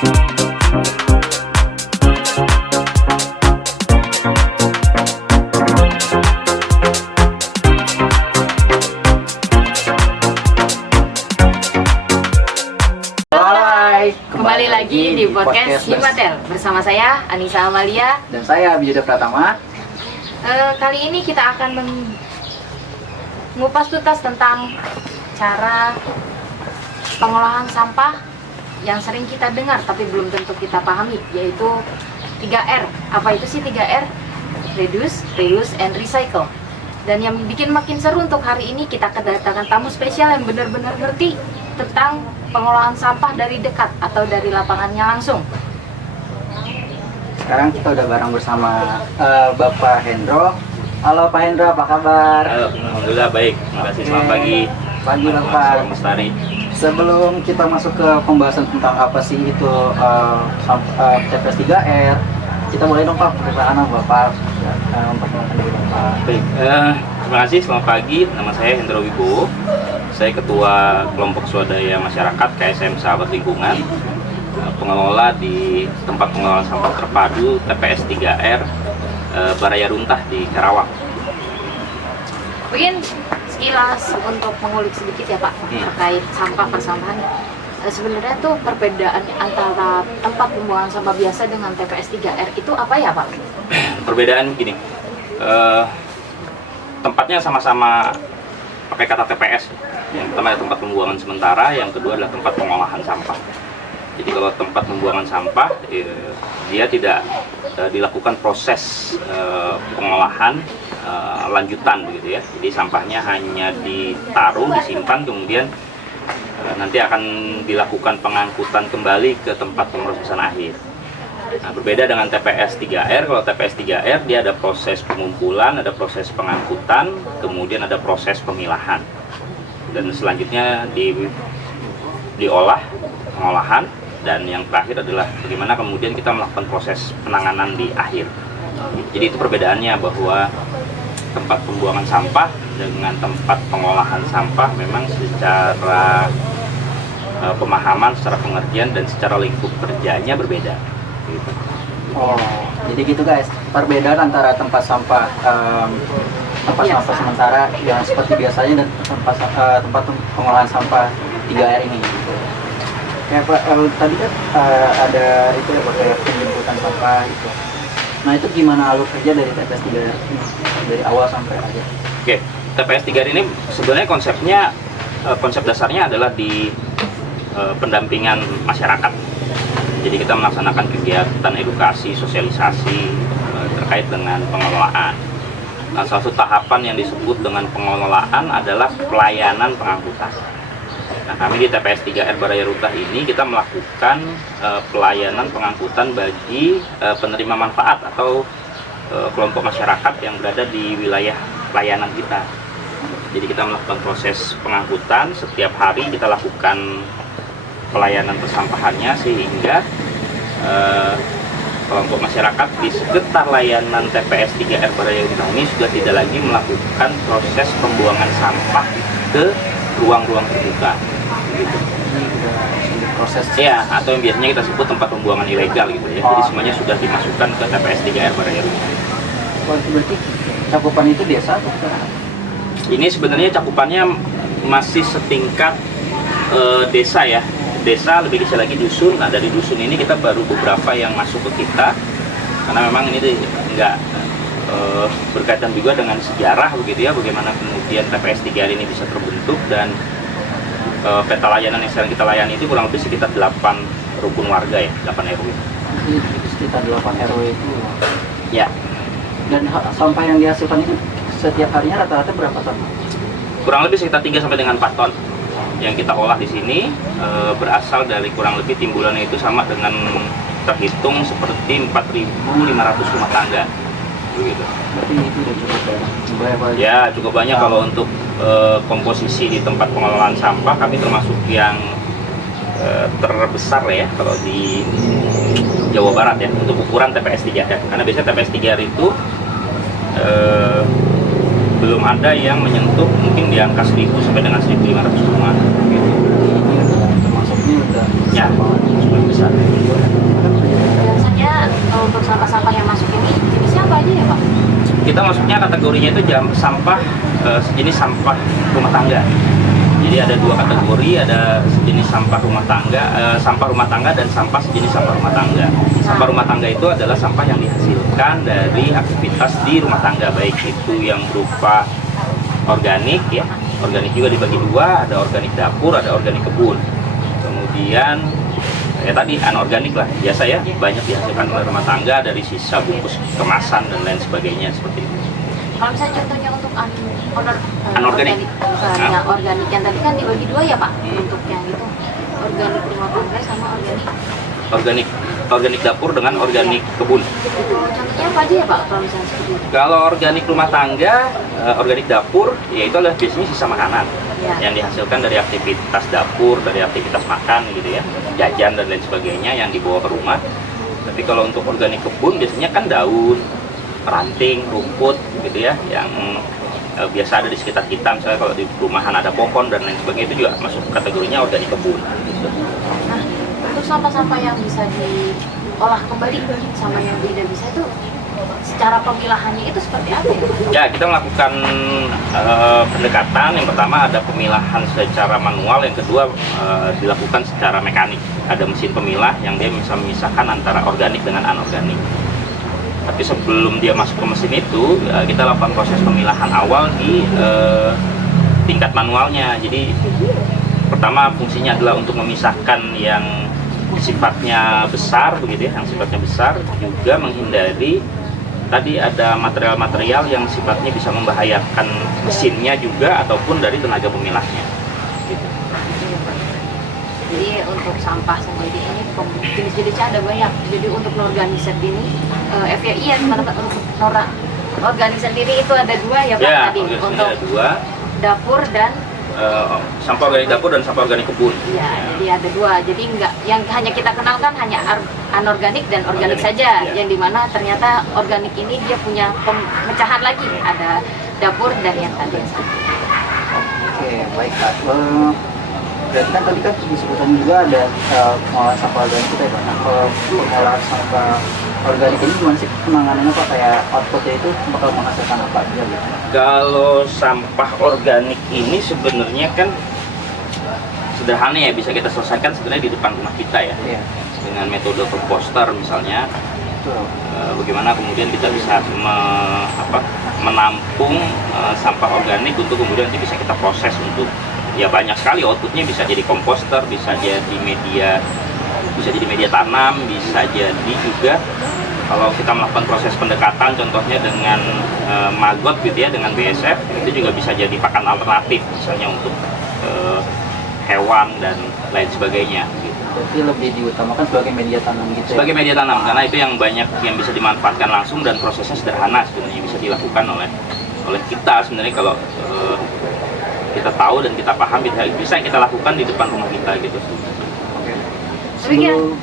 Kembali lagi di podcast Himatel bersama saya Anissa Amalia dan saya Abiyuda Pratama. Kali ini kita akan mengupas tuntas tentang cara pengolahan sampah yang sering kita dengar tapi belum tentu kita pahami, yaitu 3R. Apa itu sih 3R? Reduce, Reuse, and Recycle. Dan yang bikin makin seru untuk hari ini, kita kedatangan tamu spesial yang benar-benar ngerti tentang pengolahan sampah dari dekat atau dari lapangannya langsung. Sekarang kita udah bareng bersama Bapak Hendro. Halo Pak Hendro, apa kabar? Halo, alhamdulillah baik. Terima kasih. Selamat pagi. Pagi Bapak. Selamat Lestari. Sebelum kita masuk ke pembahasan tentang apa sih itu TPS 3R, kita mulai dong Pak perkenalan Bapak. Memperkenalkan diri Bapak. Baik. Terima kasih. Selamat pagi. Nama saya Hendro Wibowo. Saya Ketua Kelompok Swadaya Masyarakat KSM Sahabat Lingkungan, pengelola di tempat pengelolaan sampah terpadu TPS 3R Baraya Runtah di Karawang. Mungkin sekilas untuk mengulik sedikit ya Pak terkait sampah persampahan. Sebenarnya tuh perbedaan antara tempat pembuangan sampah biasa dengan TPS 3R itu apa ya Pak? Perbedaan begini, tempatnya sama-sama pakai kata TPS. Yang pertama adalah tempat pembuangan sementara, yang kedua adalah tempat pengolahan sampah. Jadi kalau tempat pembuangan sampah, dia tidak dilakukan proses pengolahan lanjutan begitu ya. Jadi sampahnya hanya ditaruh, disimpan, kemudian nanti akan dilakukan pengangkutan kembali ke tempat pemrosesan akhir. Nah, berbeda dengan TPS 3R, kalau TPS 3R dia ada proses pengumpulan, ada proses pengangkutan, kemudian ada proses pemilahan. Dan selanjutnya diolah, pengolahan, dan yang terakhir adalah bagaimana kemudian kita melakukan proses penanganan di akhir. Jadi itu perbedaannya, bahwa tempat pembuangan sampah dengan tempat pengolahan sampah memang secara pemahaman, secara pengertian, dan secara lingkup kerjanya berbeda. Gitu. Oh, jadi gitu guys, perbedaan antara tempat sampah sampah sementara yang seperti biasanya dan tempat pengolahan sampah 3R ini. Gitu. Ya Pak, tadi kan ada itu ya pakai penjemputan sampah itu. Nah itu gimana alur kerja dari TPS 3R ini dari awal sampai akhir? Oke, TPS 3R ini sebenarnya konsep dasarnya adalah di pendampingan masyarakat. Jadi kita melaksanakan kegiatan edukasi, sosialisasi terkait dengan pengelolaan. Nah, salah satu tahapan yang disebut dengan pengelolaan adalah pelayanan pengangkutan. Nah, kami di TPS 3R Baraya Runtah ini kita melakukan pelayanan pengangkutan bagi penerima manfaat atau kelompok masyarakat yang berada di wilayah pelayanan kita. Jadi kita melakukan proses pengangkutan, setiap hari kita lakukan pelayanan persampahannya sehingga kelompok masyarakat di sekitar layanan TPS 3R Baraya Runtah ini sudah tidak lagi melakukan proses pembuangan sampah ke ruang-ruang terbuka, gitu. Proses ya, atau yang biasanya kita sebut tempat pembuangan ilegal gitu ya. Jadi semuanya sudah dimasukkan ke TPS 3R Baraya Runtah. Oh, itu berarti cakupan itu desa atau bukan? Ini sebenarnya cakupannya masih setingkat desa ya. Desa, lebih kecil lagi dusun. Nah, dari dusun ini kita baru beberapa yang masuk ke kita, karena memang ini enggak berkaitan juga dengan sejarah begitu ya, bagaimana kemudian TPS 3R ini bisa terbentuk, dan peta layanan yang sekarang kita layani itu kurang lebih sekitar 8 rukun warga ya, 8 RW. Sekitar 8 RW itu ya. Dan sampah yang dihasilkan itu setiap harinya rata-rata berapa ton? Kurang lebih sekitar 3 sampai dengan 4 ton yang kita olah di sini, berasal dari kurang lebih timbulannya itu sama dengan terhitung seperti 4.500 rumah tangga begitu. Berarti itu udah cukup banyak. Ya, cukup banyak. Kalau untuk komposisi di tempat pengelolaan sampah, kami termasuk yang terbesar ya kalau di Jawa Barat ya untuk ukuran TPS 3R. Karena biasanya TPS 3R itu belum ada yang menyentuh mungkin di angka 1.000 sampai dengan 1.500 rumah gitu. Termasuknya udah ya, sudah besar. kita masuknya kategorinya itu sampah sejenis sampah rumah tangga. Jadi ada dua kategori, ada sejenis sampah rumah tangga dan sampah sejenis sampah rumah tangga. Sampah rumah tangga itu adalah sampah yang dihasilkan dari aktivitas di rumah tangga, baik itu yang berupa organik ya, organik juga dibagi dua, ada organik dapur, ada organik kebun. Kemudian ya tadi anorganik lah, biasa ya, banyak dihasilkan oleh rumah tangga dari sisa bungkus kemasan dan lain sebagainya seperti itu. Kalau misalnya contohnya untuk Anorganik. misalnya organik yang tadi kan dibagi dua ya Pak, untuk yang itu organik rumah tangga sama Organik dapur dengan organik kebun. itu contohnya apa aja ya Pak kalau misalnya seperti itu? Kalau organik rumah tangga, organik dapur, yaitu adalah biasanya sisa makanan Ya. yang dihasilkan dari aktivitas dapur, dari aktivitas makan gitu ya, jajan dan lain sebagainya yang dibawa ke rumah. Tapi kalau untuk organik kebun biasanya kan daun, ranting, rumput gitu ya, yang biasa ada di sekitar kita. Misalnya kalau di perumahan ada pohon dan lain sebagainya, itu juga masuk kategorinya organik kebun. Gitu. Nah, untuk sampah-sampah yang bisa diolah kembali sama yang tidak bisa itu secara pemilahannya itu seperti apa ya? Ya, kita melakukan pendekatan. Yang pertama ada pemilahan secara manual, yang kedua dilakukan secara mekanik. Ada mesin pemilah yang dia bisa memisahkan antara organik dengan anorganik. Tapi sebelum dia masuk ke mesin itu, kita lakukan proses pemilahan awal di tingkat manualnya. Jadi pertama fungsinya adalah untuk memisahkan yang sifatnya besar begitu ya, yang sifatnya besar, juga menghindari tadi ada material-material yang sifatnya bisa membahayakan mesinnya juga ataupun dari tenaga pemilahnya. Gitu. Jadi untuk sampah sendiri ini jenis-jenisnya ada banyak. Jadi untuk organisat ini FYI ya teman-teman, untuk organik sendiri itu ada dua ya Pak Ya, tadi organisasi untuk ada dua, dapur dan sampah organik dapur dan sampah organik kebun. ya, jadi ada dua. Jadi enggak yang hanya kita kenalkan hanya anorganik dan organik saja, ya. yang dimana ternyata organik ini dia punya pemecahan lagi, ada dapur dan yang tadi yang satu. Oke, baik Kak. Berarti kan tadi kan disebutkan juga ada pengolahan sampah organik kita ya Pak. Nah, kalau pengolahan sampah organik ini gimana sih penanganannya Pak? Kayak outputnya itu bakal menghasilkan apa aja gitu? Kalau sampah organik ini sebenarnya kan sederhana ya, bisa kita selesaikan sebenarnya di depan rumah kita ya, Iya, dengan metode komposter misalnya. betul. Bagaimana kemudian kita bisa menampung sampah organik untuk kemudian nanti bisa kita proses untuk ya banyak sekali outputnya, bisa jadi komposter, bisa jadi media tanam, bisa jadi juga kalau kita melakukan proses pendekatan contohnya dengan maggot gitu ya, dengan BSF, itu juga bisa jadi pakan alternatif misalnya untuk hewan dan lain sebagainya gitu. Berarti lebih diutamakan sebagai media tanam gitu ya? Sebagai media tanam, karena itu yang banyak yang bisa dimanfaatkan langsung dan prosesnya sederhana sebenarnya, bisa dilakukan oleh kita sebenarnya kalau kita tahu dan kita paham, bisa kita lakukan di depan rumah kita gitu. Oke. Sebelum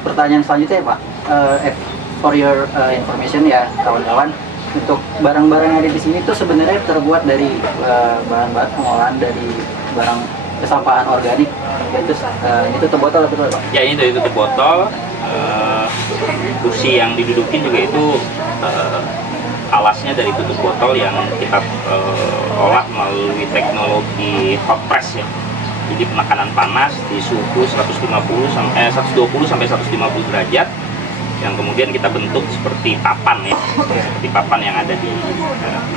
pertanyaan selanjutnya ya Pak, for your information ya kawan-kawan, untuk barang-barang yang ada di sini tuh sebenarnya terbuat dari bahan-bahan pengolahan dari barang kesampahan organik. Itu ini tutup botol betul Pak? Ya, ini dari tutup botol. Kursi yang didudukin juga itu alasnya dari tutup botol yang kita olah melalui teknologi hot press ya. Jadi penekanan panas di suhu 120 sampai 150 derajat, yang kemudian kita bentuk seperti papan ya, seperti papan yang ada di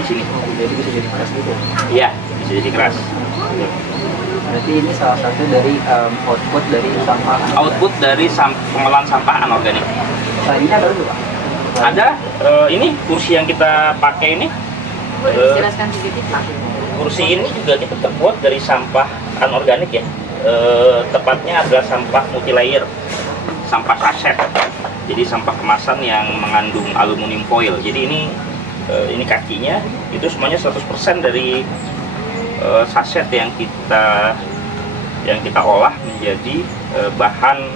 sini. Jadi bisa jadi keras gitu? Iya, bisa jadi keras. Berarti ini salah satu dari output dari sampah. Output dari pengolahan sampah anorganik. Lainnya ada juga Pak? Ada ini kursi yang kita pakai ini. Boleh dijelaskan sedikit Pak? Kursi ini juga kita terbuat dari sampah anorganik ya. Tepatnya adalah sampah multilayer, sampah saset. Jadi sampah kemasan yang mengandung aluminium foil. Jadi ini kakinya itu semuanya 100% dari saset yang kita olah menjadi bahan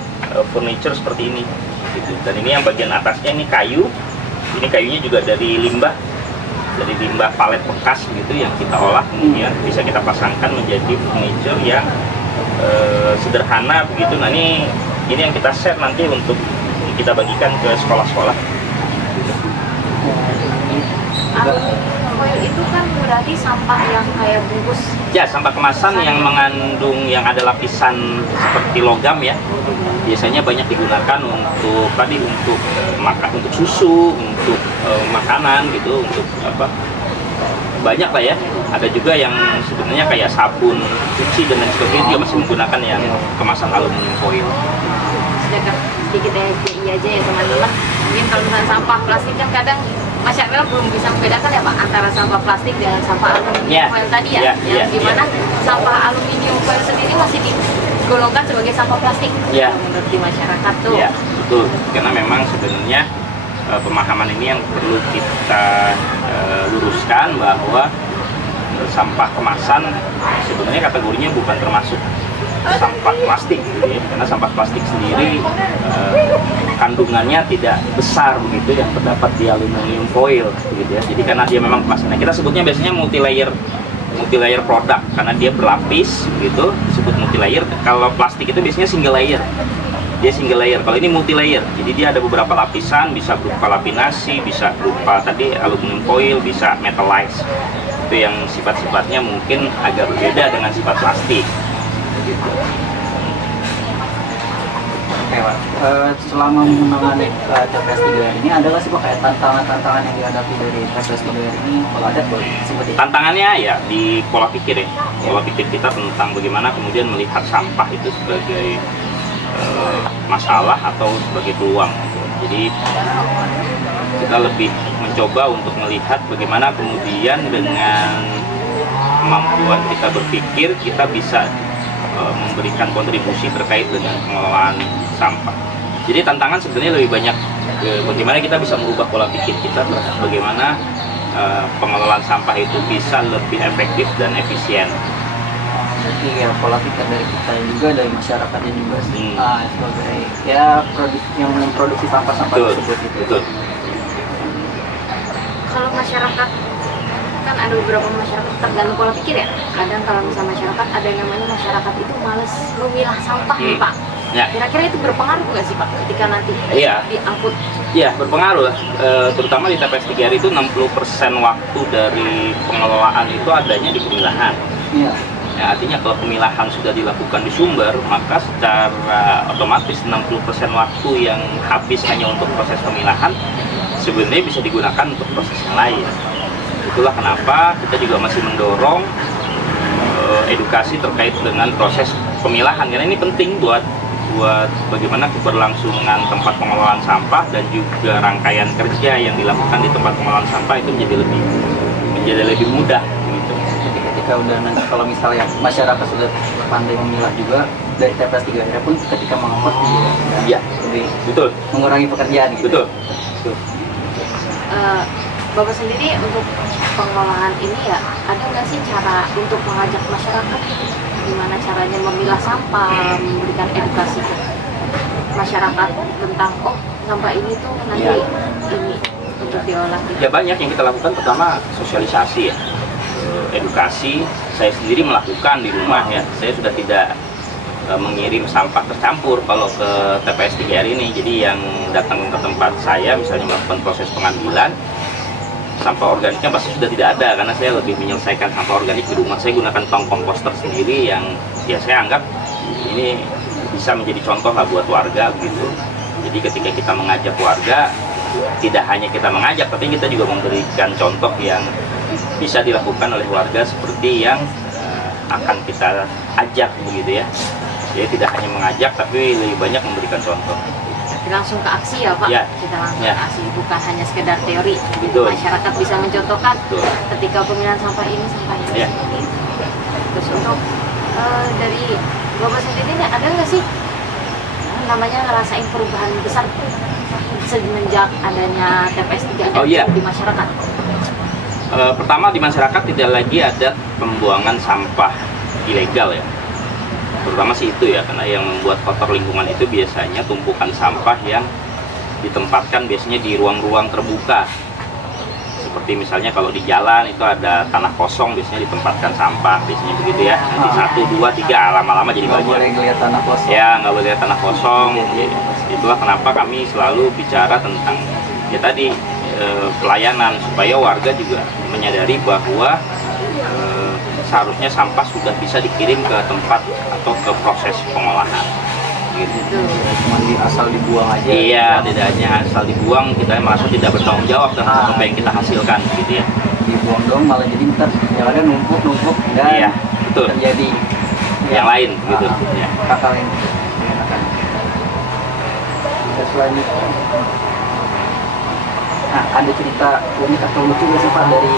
furniture seperti ini. Gitu. Dan ini yang bagian atasnya ini kayu. Ini kayunya juga dari limbah palet bekas gitu yang kita olah, kemudian bisa kita pasangkan menjadi furniture yang sederhana begitu. Nah ini yang kita share nanti untuk kita bagikan ke sekolah-sekolah. Aluminium foil itu kan berarti sampah yang kayak bungkus. Ya, sampah kemasan yang mengandung yang ada lapisan seperti logam ya. Biasanya banyak digunakan untuk tadi untuk makan, untuk susu, untuk makanan gitu, untuk apa? Banyak lah ya. Ada juga yang sebenarnya kayak sabun, cuci dan lain sebagainya juga masih menggunakan yang kemasan aluminium foil. Sedikit ya aja ya teman-teman. Mungkin kalau misalnya sampah plastik kan kadang masyarakat belum bisa membedakan ya Pak antara sampah plastik dengan sampah aluminium foil tadi ya, yang dimana sampah aluminium foil sendiri masih digolongkan sebagai sampah plastik menurut di masyarakat tuh. Ya, betul. Karena memang sebenarnya pemahaman ini yang perlu kita luruskan bahwa sampah kemasan sebenarnya kategorinya bukan termasuk sampah plastik gitu ya. Karena sampah plastik sendiri kandungannya tidak besar begitu yang terdapat di aluminium foil begitu ya. Jadi karena dia memang kemasannya, kita sebutnya biasanya multi layer produk karena dia berlapis gitu, disebut multi layer. Kalau plastik itu biasanya single layer. Dia single layer. Kalau ini multi layer. Jadi dia ada beberapa lapisan, bisa berupa laminasi, bisa berupa tadi aluminium foil, bisa metallized. Itu yang sifat-sifatnya mungkin agak berbeda dengan sifat plastik. Gitu. Oke Pak, selama menangani TPS 3R ini ada nggak sih Pak kayak tantangan-tantangan yang dihadapi dari TPS 3R ini? Kalau ada boleh seperti Tantangannya ya di pola pikir ya, pola pikir kita tentang bagaimana kemudian melihat sampah itu sebagai masalah atau sebagai peluang. Jadi kita lebih mencoba untuk melihat bagaimana kemudian dengan kemampuan kita berpikir kita bisa memberikan kontribusi terkait dengan pengelolaan sampah. Jadi tantangan sebenarnya lebih banyak bagaimana kita bisa merubah pola pikir kita terhadap bagaimana pengelolaan sampah itu bisa lebih efektif dan efisien. Jadi ya pola pikir dari kita juga, dari masyarakatnya juga sih sebagai ya yang memproduksi sampah-sampah tersebut itu. Betul. Kalau masyarakat kan ada beberapa masyarakat tergantung pola pikir ya. Kadang kalau misalnya masyarakat ada yang namanya masyarakat itu males memilah sampah nih Pak. Ya. Kira-kira itu berpengaruh nggak sih Pak ketika nanti diangkut? Iya, berpengaruh lah. Terutama di TPS 3R itu 60% waktu dari pengelolaan itu adanya di pemilahan. Iya. Ya, artinya kalau pemilahan sudah dilakukan di sumber, maka secara otomatis 60% waktu yang habis hanya untuk proses pemilahan sebenarnya bisa digunakan untuk proses yang lain. Itulah kenapa kita juga masih mendorong edukasi terkait dengan proses pemilahan, karena ini penting buat bagaimana keberlangsungan tempat pengelolaan sampah dan juga rangkaian kerja yang dilakukan di tempat pengelolaan sampah itu menjadi lebih mudah gitu. Jadi ketika udah nanti kalau misalnya masyarakat sudah pandai memilah juga dari TPS 3R pun ketika mengolah Iya, lebih betul. mengurangi pekerjaan gitu. Betul. Bapak sendiri untuk pengolahan ini ya ada nggak sih cara untuk mengajak masyarakat gimana caranya memilah sampah, memberikan edukasi ke masyarakat tentang sampah ini tuh nanti ini untuk diolah gitu. Ya banyak yang kita lakukan, pertama sosialisasi ya, edukasi. Saya sendiri melakukan di rumah ya, saya sudah tidak mengirim sampah tercampur kalau ke TPS 3R ini. Jadi yang datang ke tempat saya misalnya melakukan proses pengambilan sampah organiknya pasti sudah tidak ada, karena saya lebih menyelesaikan sampah organik di rumah. Saya gunakan tong komposter sendiri yang ya saya anggap ini bisa menjadi contoh lah buat warga gitu. Jadi ketika kita mengajak warga, tidak hanya kita mengajak, tapi kita juga memberikan contoh yang bisa dilakukan oleh warga seperti yang akan kita ajak begitu ya. Jadi tidak hanya mengajak, tapi lebih banyak memberikan contoh. Langsung ke aksi ya Pak, Ya. kita langsung Ya. ke aksi, bukan hanya sekedar teori. Betul. Masyarakat bisa mencontohkan Betul. ketika pemilihan sampah ini Ya. seperti ini. Terus untuk dari Bapak sendiri ini ada nggak sih namanya ngerasain perubahan besar semenjak adanya TPS 3R di masyarakat? Pertama, di masyarakat tidak lagi ada pembuangan sampah ilegal ya. Terutama sih itu ya, karena yang membuat kotor lingkungan itu biasanya tumpukan sampah yang ditempatkan biasanya di ruang-ruang terbuka. Seperti misalnya kalau di jalan itu ada tanah kosong, biasanya ditempatkan sampah, biasanya begitu ya. Nanti 1, 2, 3 lama-lama jadi banyak. Nggak boleh ngeliat tanah kosong. Ya, nggak boleh lihat tanah kosong. Itulah kenapa kami selalu bicara tentang ya tadi pelayanan supaya warga juga menyadari bahwa seharusnya sampah sudah bisa dikirim ke tempat atau ke proses pengolahan gitu. Cuma asal dibuang aja. Iya, tidak hanya asal dibuang, kita merasa tidak bertanggung jawab dengan apa yang kita hasilkan gitu ya. Dibuang dong malah jadi ntar yang ada numpuk dan Iya, betul. terjadi Yang lain gitu. Ya. Kakak yang mengenakan. Selanjutnya, nah ada cerita unik atau lucu nggak sih Pak dari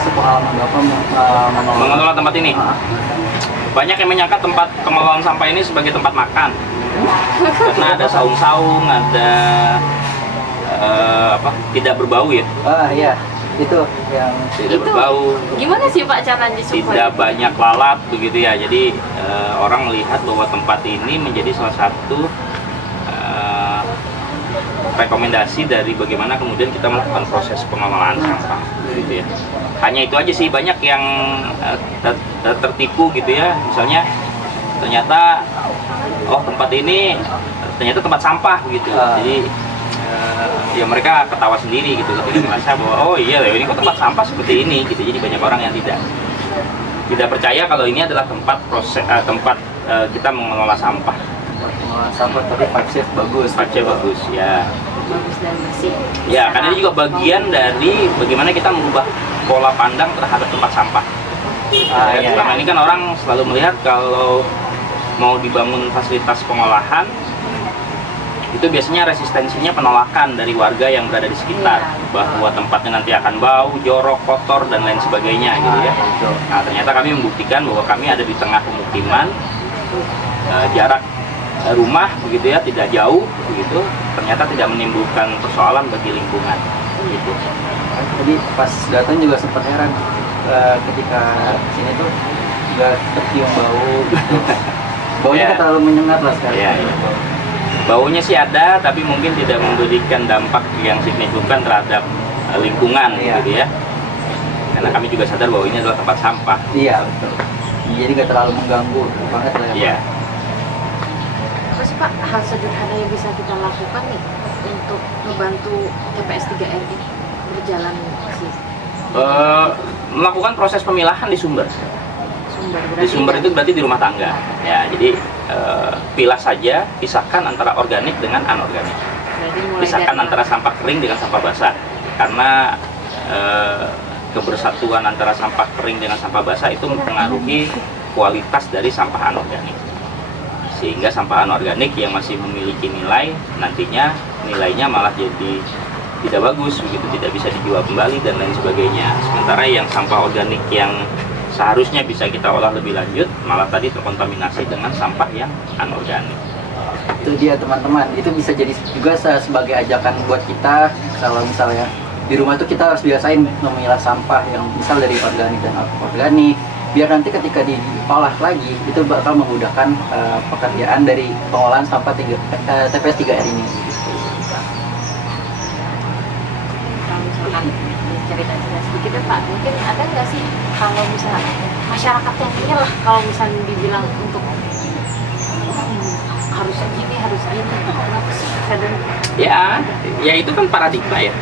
sepengalaman Bapak Mengelola tempat ini. Banyak yang menyangka tempat pengelolaan sampah ini sebagai tempat makan. Karena ada saung-saung, ada tidak berbau ya. Iya, itu yang Tidak Itu berbau. gimana sih Pak caranya supaya Tidak banyak lalat begitu ya. Jadi orang melihat bahwa tempat ini menjadi salah satu rekomendasi dari bagaimana kemudian kita melakukan proses pengelolaan sampah gitu ya. Hanya itu aja sih, banyak yang tertipu gitu ya. Misalnya ternyata tempat ini ternyata tempat sampah gitu. Jadi ya mereka ketawa sendiri gitu, merasa bahwa oh iya ini kok tempat sampah seperti ini gitu. Jadi banyak orang yang tidak percaya kalau ini adalah tempat kita mengelola sampah. sampah tapi vibes bagus. Vibes bagus ya. bagus dan bersih? Ya, karena ini juga bagian dari bagaimana kita merubah pola pandang terhadap tempat sampah. Selama ini kan orang selalu melihat kalau mau dibangun fasilitas pengolahan itu biasanya resistensinya penolakan dari warga yang berada di sekitar, bahwa tempatnya nanti akan bau, jorok, kotor dan lain sebagainya gitu ya. Nah, ternyata kami membuktikan bahwa kami ada di tengah pemukiman, jarak rumah begitu ya, tidak jauh begitu, ternyata tidak menimbulkan persoalan bagi lingkungan gitu. Jadi pas datang juga sempat heran ketika sini tuh nggak tercium bau gitu. Baunya kan terlalu menyengat lah sekarang. Baunya sih ada, tapi mungkin tidak memberikan dampak yang signifikan terhadap lingkungan gitu ya. Karena kami juga sadar bahwa ini adalah tempat sampah. Iya, betul. Jadi nggak terlalu mengganggu banget lah ya. Iya. Apa sih Pak hal sederhana yang bisa kita lakukan nih untuk membantu TPS 3R ini berjalan sih? Melakukan proses pemilahan di sumber. Di sumber itu berarti di rumah tangga. Ya, jadi pilah saja, pisahkan antara organik dengan anorganik. Pisahkan antara sampah kering dengan sampah basah. Karena kebersatuan antara sampah kering dengan sampah basah itu mempengaruhi kualitas dari sampah anorganik. Sehingga sampah anorganik yang masih memiliki nilai, nantinya nilainya malah jadi tidak bagus, begitu, tidak bisa dijual kembali dan lain sebagainya. Sementara yang sampah organik yang seharusnya bisa kita olah lebih lanjut, malah tadi terkontaminasi dengan sampah yang anorganik. Itu dia teman-teman, itu bisa jadi juga sebagai ajakan buat kita kalau misalnya di rumah tuh kita harus biasain memilah sampah yang misal dari organik dan anorganik, biar nanti ketika diolah lagi itu bakal memudahkan pekerjaan dari pengolahan sampah TPS 3R ini. Cerita-cerita sedikit ya Pak, mungkin ada nggak sih kalau misalnya masyarakat yang ini lah kalau misalnya dibilang untuk harus gini kenapa sih kadang Ya itu kan paradigma ya,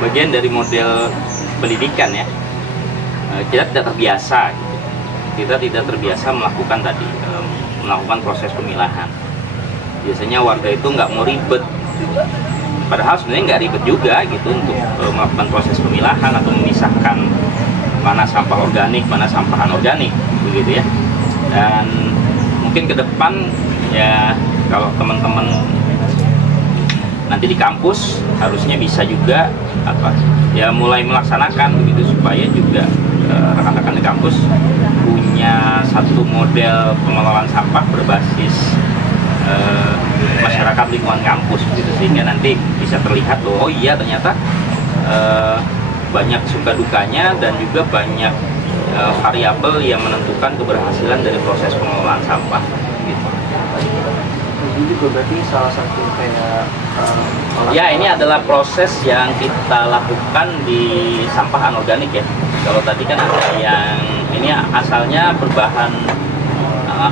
bagian dari model pendidikan ya. Kita tidak terbiasa gitu. Kita tidak terbiasa melakukan melakukan proses pemilahan. Biasanya warga itu nggak mau ribet, padahal sebenarnya nggak ribet juga gitu untuk melakukan proses pemilahan atau memisahkan mana sampah organik, mana sampah anorganik begitu ya. Dan mungkin ke depan ya kalau teman-teman nanti di kampus harusnya bisa juga mulai melaksanakan begitu, supaya juga rekan-rekan di kampus punya satu model pengelolaan sampah berbasis masyarakat lingkungan kampus gitu, sehingga nanti bisa terlihat oh iya ternyata banyak suka dukanya dan juga banyak variabel yang menentukan keberhasilan dari proses pengelolaan sampah gitu. Ini juga berarti salah satu kayak ini adalah proses yang kita lakukan di sampah anorganik ya. Kalau tadi kan ada yang ini asalnya berbahan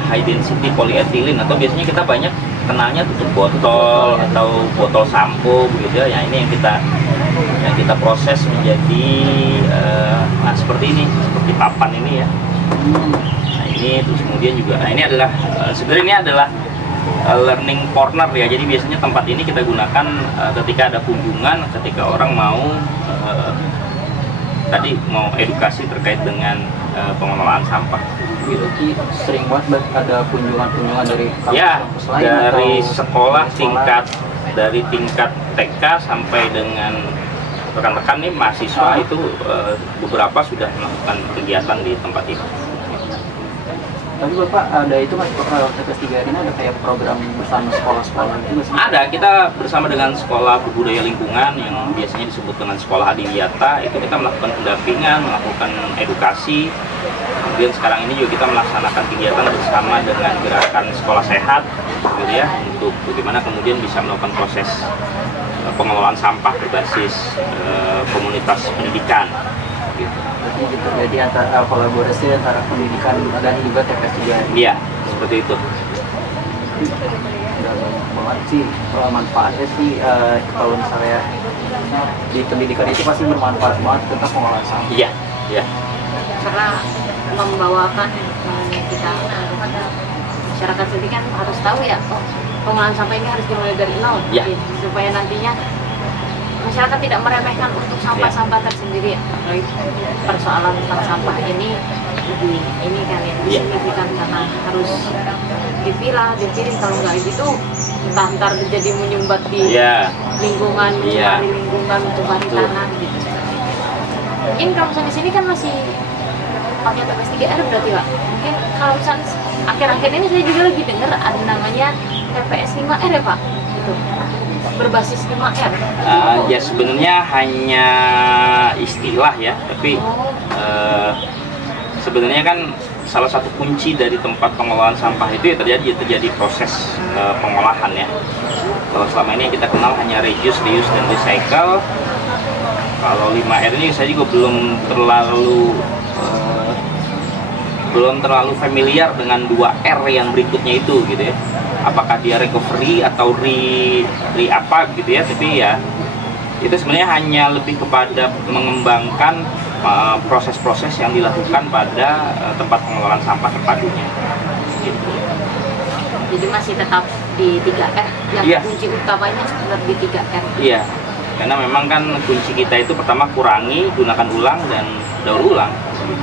high density polyethylene, atau biasanya kita banyak kenalnya tutup botol atau botol sampo begitu ya. Ini yang kita proses menjadi nah seperti ini, seperti papan ini ya. Nah ini terus kemudian juga, nah ini adalah sebenarnya ini adalah learning corner ya. Jadi biasanya tempat ini kita gunakan ketika ada kunjungan, ketika orang mau edukasi terkait dengan pengelolaan sampah. Jadi sering banget ada kunjungan dari Ya, kampus lain dari atau sekolah dari tingkat TK sampai dengan rekan-rekan nih mahasiswa itu beberapa sudah melakukan kegiatan di tempat ini. Tapi Bapak ada itu Mas, TPS 3R ini ada kayak program bersama sekolah-sekolah itu nggak sih? Ada, kita bersama dengan Sekolah Budaya Lingkungan yang biasanya disebut dengan Sekolah Adiwiyata, itu kita melakukan pendampingan, melakukan edukasi. Kemudian sekarang ini juga kita melaksanakan kegiatan bersama dengan gerakan Sekolah Sehat, gitu ya, untuk bagaimana kemudian bisa melakukan proses pengelolaan sampah berbasis komunitas pendidikan. Gitu. Jadi terjadi antara kolaborasi antara pendidikan dan juga TPS 3R. Iya, seperti itu. Udah banyak banget sih manfaatnya sih, kalau misalnya di pendidikan itu pasti bermanfaat banget tentang pengolahan sampah. Iya, iya. Karena membawakan kita masyarakat sendiri kan harus tahu ya, pengolahan sampah ini harus dimulai dari nol, Ya. gitu, supaya nantinya masyarakat tidak meremehkan untuk sampah-sampah tersendiri. Persoalan tentang sampah ini kan yang signifikan, karena harus dipilah, dipiring, kalau nggak gitu ntar jadi menyumbat di lingkungan, mencemari lingkungan, mencemari tanah gitu. Mungkin kalau misalnya di sini kan masih pakai TPS 3R berarti Pak. Mungkin kalau misalnya akhir-akhir ini saya juga lagi dengar ada namanya TPS 5R ya Pak, gitu, berbasis 5R. Ya sebenarnya hanya istilah ya, tapi sebenarnya kan salah satu kunci dari tempat pengelolaan sampah itu ya terjadi proses pengolahan ya. Kalau selama ini kita kenal hanya reuse, reuse dan recycle. Kalau 5R ini saya juga belum terlalu familiar dengan 2R yang berikutnya itu gitu ya. Apakah dia recovery atau re apa gitu ya, tapi ya itu sebenarnya hanya lebih kepada mengembangkan proses-proses yang dilakukan pada tempat pengelolaan sampah terpadunya gitu. Jadi masih tetap di 3R, yang kunci utamanya tetap di 3R. Iya, karena memang kan kunci kita itu pertama kurangi, gunakan ulang, dan daur ulang.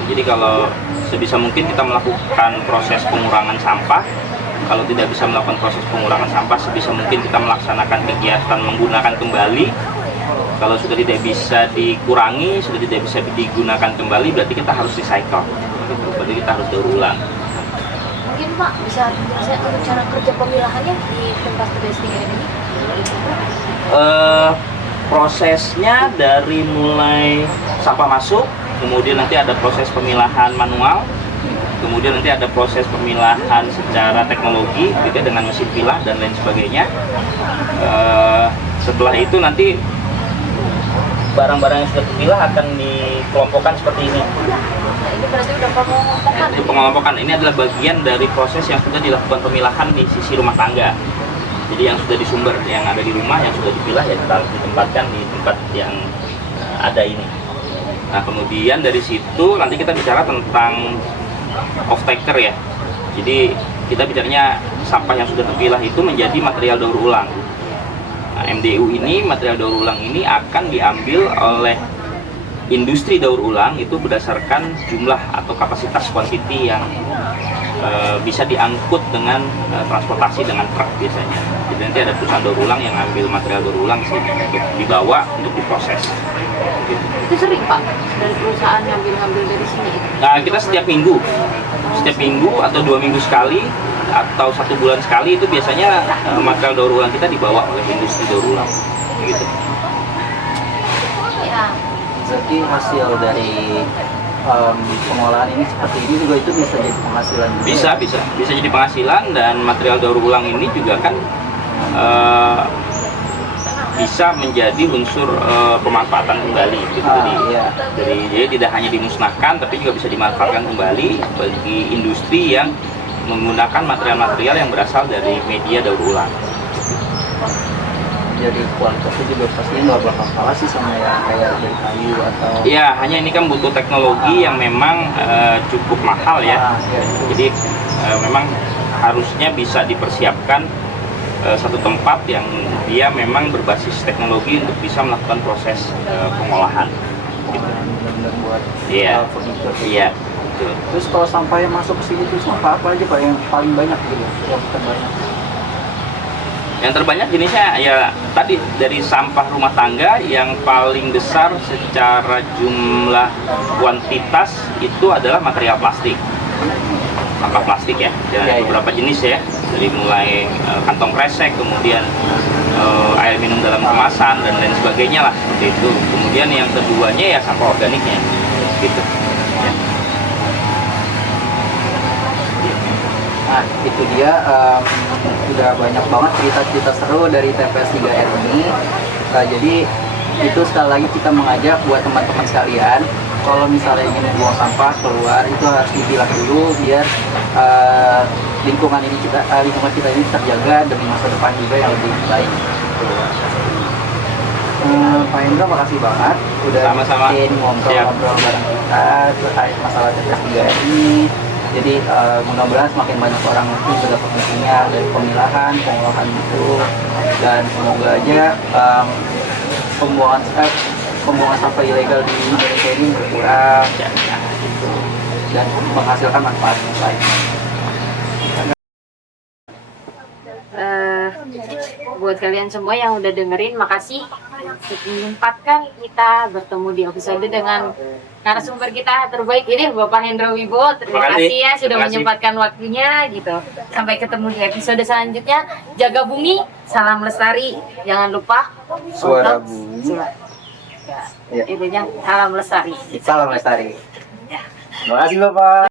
Jadi kalau sebisa mungkin kita melakukan proses pengurangan sampah. Kalau tidak bisa melakukan proses pengurangan sampah, sebisa mungkin kita melaksanakan kegiatan menggunakan kembali. Kalau sudah tidak bisa dikurangi, sudah tidak bisa digunakan kembali, berarti kita harus recycle. Berarti kita harus daur ulang. Mungkin Pak bisa untuk cara kerja pemilahannya di tempat TPS 3R ini? Prosesnya dari mulai sampah masuk, kemudian nanti ada proses pemilahan manual, kemudian nanti ada proses pemilahan secara teknologi gitu ya, dengan mesin pilah dan lain sebagainya. Setelah itu nanti barang-barang yang sudah terpilah akan dikelompokkan seperti ini. Nah, ini berarti udah pengelompokan. Ini pengelompokan ini adalah bagian dari proses yang sudah dilakukan pemilahan di sisi rumah tangga. Jadi yang sudah disumber, yang ada di rumah, yang sudah dipilah ya kita ditempatkan di tempat yang ada ini. Nah kemudian dari situ nanti kita bicara tentang off taker ya. Jadi kita bicaranya sampah yang sudah terpilah itu menjadi material daur ulang. Nah, MDU ini, material daur ulang ini akan diambil oleh industri daur ulang itu berdasarkan jumlah atau kapasitas quantity yang bisa diangkut dengan transportasi dengan truk biasanya. Jadi nanti ada perusahaan daur ulang yang ambil material daur ulang sih untuk dibawa untuk diproses. Gitu. Itu sering Pak dari perusahaan ngambil dari sini? Nah kita setiap minggu atau 2 minggu sekali atau 1 bulan sekali itu biasanya material daur ulang kita dibawa oleh industri daur ulang gitu. Ya. Berarti hasil dari pengolahan ini seperti ini juga itu bisa jadi penghasilan juga? Bisa jadi penghasilan, dan material daur ulang ini juga kan bisa menjadi unsur pemanfaatan kembali gitu. Jadi tidak hanya dimusnahkan tapi juga bisa dimanfaatkan kembali bagi industri yang menggunakan material-material yang berasal dari media daur ulang. Jadi kualitasnya juga pastinya nggak bakal kalah sih sama yang kayak dari kayu atau Ya, hanya ini kan butuh teknologi yang memang cukup mahal ya. ya, Jadi memang harusnya bisa dipersiapkan satu tempat yang dia memang berbasis teknologi untuk bisa melakukan proses pengolahan. benar-benar buat Iya. furniture. Iya, betul. Terus kalau sampah yang masuk ke sini tuh sampah apa aja Pak yang paling banyak gitu? Yang terbanyak? Yang terbanyak jenisnya ya tadi dari sampah rumah tangga yang paling besar secara jumlah kuantitas itu adalah material plastik. Sampah plastik ya, dan Ya, ya. beberapa jenis ya, dari mulai kantong kresek, kemudian air minum dalam kemasan dan lain sebagainya lah seperti itu. Kemudian yang keduanya ya sampah organiknya, gitu. Ya. Nah, itu dia udah banyak banget cerita-cerita seru dari TPS 3R ini. Jadi itu sekali lagi kita mengajak buat teman-teman sekalian, kalau misalnya ingin membuang sampah keluar itu harus dipilah dulu biar lingkungan kita ini terjaga demi masa depan juga yang lebih baik. Pak Indra, makasih banget udah Sama-sama. bikin ngobrol-ngobrol bareng kita terkait masalah TPS 3R ini. Jadi mudah-mudahan semakin banyak orang itu mendapat pentingnya dari pemilahan, pengolahan itu, dan semoga aja pembuangan sampah ilegal di Indonesia ini berkurang gitu, dan menghasilkan manfaat yang baik. Buat kalian semua yang udah dengerin, makasih. Menyempatkan kita bertemu di episode dengan narasumber kita terbaik ini, Bapak Hendra Wibowo. Terima kasih ya sudah Terima kasih. menyempatkan waktunya gitu. Sampai ketemu di episode selanjutnya. Jaga bumi, salam lestari. Jangan lupa Suara untuk- bumi. Ya, intinya salam lestari. Salam lestari. Terima kasih Bapak.